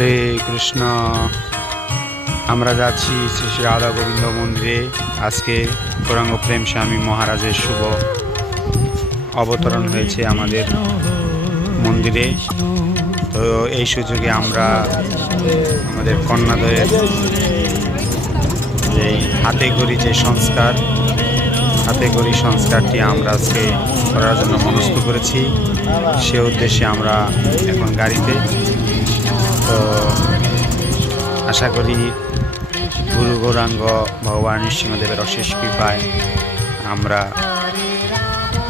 হরে কৃষ্ণ। আমরা যাচ্ছি শ্রী শ্রী রাধা গোবিন্দ মন্দিরে। আজকে গৌরাঙ্গ প্রেম স্বামী মহারাজের শুভ অবতরণ হয়েছে আমাদের মন্দিরে। তো এই সুযোগে আমরা আমাদের কন্যাদ্বয়ের যে হাতে গড়ি যে সংস্কার, হাতে গড়ি সংস্কারটি আমরা আজকে করার জন্য মনস্থ করেছি। সে উদ্দেশ্যে আমরা এখন গাড়িতে। তো আশা করি গুরু গৌরাঙ্গ ভগবান নৃসিংহদেবের অশেষ কৃপায় আমরা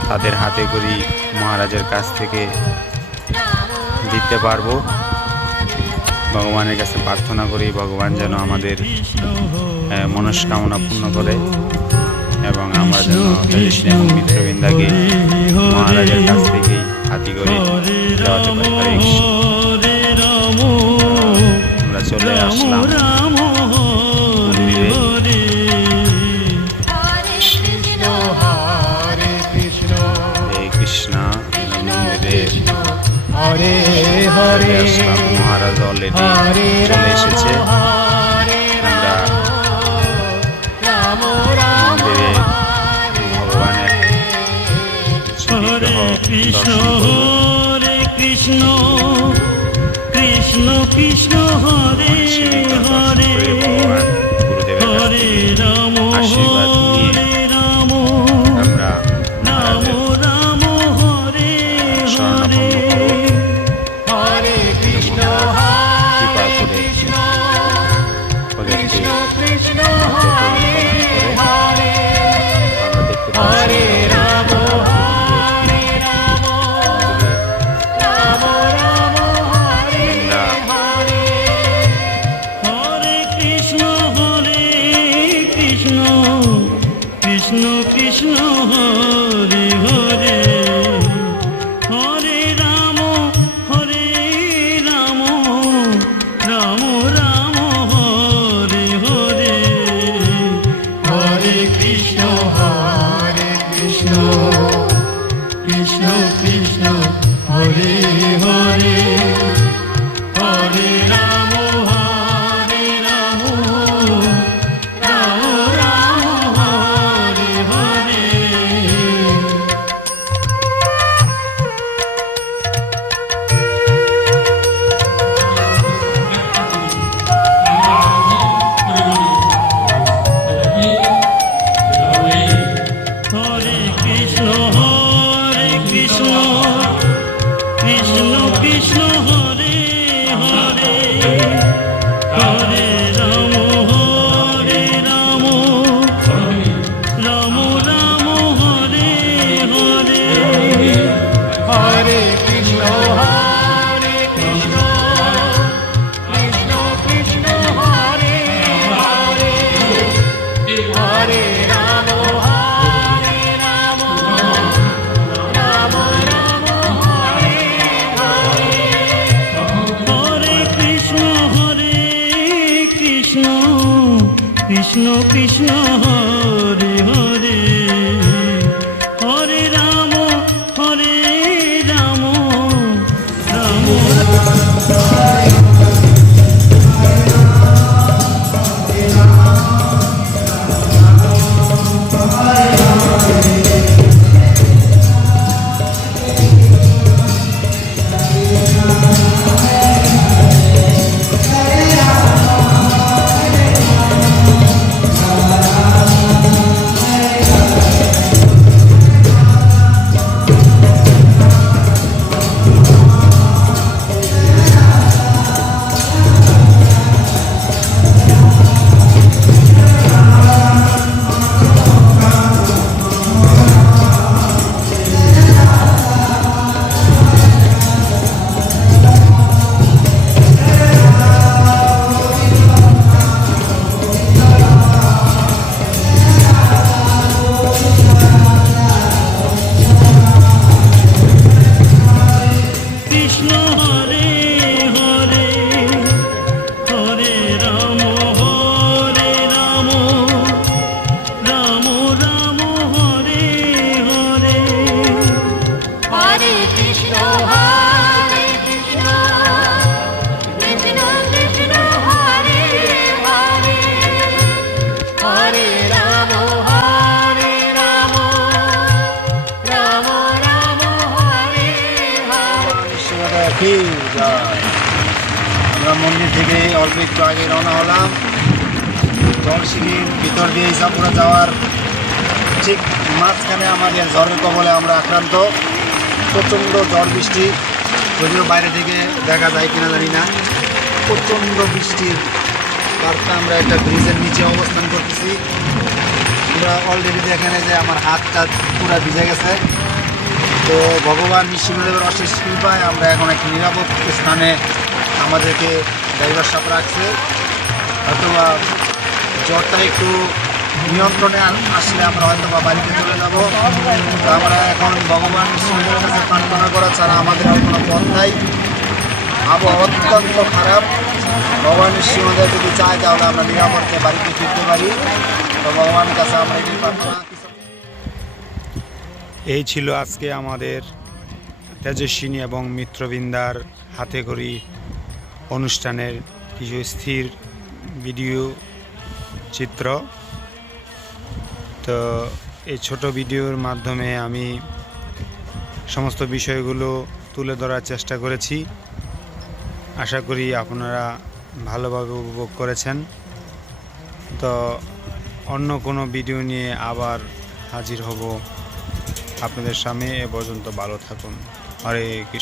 তাদের হাতে গড়ি মহারাজের কাছ থেকে দিতে পারবো। ভগবানের কাছে প্রার্থনা করি ভগবান যেন আমাদের মনস্কামনা পূর্ণ করে এবং আমরা যেন এবং মিত্রবৃন্দাকে মহারাজের কাছ থেকেই হাতি করে দেওয়াতে পারি। আমরা চলে আসলাম মন্দিরে। হরে কৃষ্ণ মন্দিরে আসলাম। মহারাজ অলরেডি চলে এসেছে। আমরা মন্দিরে ভগবানের দর্শন হরে কৃষ্ণ কৃষ্ণ কৃষ্ণ হরে হরে হরে রাম আশীর্বাদ নিয়ে রাম আমরা রাম রাম হরে হরে হরে কৃষ্ণ কৃপা করে ওদেরকে আমরা দেখতে পাচ্ছি কৃষ্ণ কৃষ্ণ হরে হরে হরে রাম রাম রাম হরে হরে হরে কৃষ্ণ কৃষ্ণ কৃষ্ণ হরে হরে হরে রাম কৃষ্ণ কৃষ্ণ হরে হরে হরে রাম রাম রাম হরে হরে হরে কৃষ্ণ কৃষ্ণ কৃষ্ণ হরে হরে হরে রাম কৃষ্ণ কৃষ্ণ হরে হরে হরে রাম রাম কি জয়। আমরা মন্দির থেকে অল্প একটু আগে রওনা হলাম। জলসিঁড়ির ভিতর দিয়ে ইসাপুরা যাওয়ার ঠিক মাঝখানে আমাদের ঝড়ের কবলে আমরা আক্রান্ত। প্রচণ্ড ঝড় বৃষ্টি, যদিও বাইরে থেকে দেখা যায় কিনা জানি না। প্রচণ্ড বৃষ্টির কারণে আমরা একটা ব্রিজের নিচে অবস্থান করতেছি। আমরা অলরেডি দেখেন যে আমার হাতটা পুরো ভিজে গেছে। তো ভগবান নৃসিংহদেবের অশেষ কৃপায় আমরা এখন একটি নিরাপদ স্থানে আমাদেরকে ড্রাইভার সাহেব রাখছে। অথবা জ্বরটা একটু নিয়ন্ত্রণে আসলে আমরা হয়তো বা বাড়িতে চলে যাব। তো আমরা এখন ভগবান নৃসিংহদেবের কাছে প্রার্থনা করা ছাড়া আমাদের আর কোনো পথ নাই। আবহাওয়া অত্যন্ত খারাপ। ভগবান নৃসিংহদেব যদি চায় তাহলে আমরা নিরাপদে বাড়িতে ফিরতে পারি। তো ভগবানের কাছে আমরা এটি প্রার্থনা। এই ছিল আজকে আমাদের তেজস্বিনী এবং মিত্রবৃন্দার হাতে করি অনুষ্ঠানের কিছু স্থির ভিডিও চিত্র। তো এই ছোট ভিডিওর মাধ্যমে আমি সমস্ত বিষয়গুলো তুলে ধরার চেষ্টা করেছি। আশা করি আপনারা ভালোভাবে উপভোগ করেছেন। তো অন্য কোনো ভিডিও নিয়ে আবার হাজির হব আপনাদের সামনে। এ পর্যন্ত ভালো থাকুন। হরে কৃষ্ণ।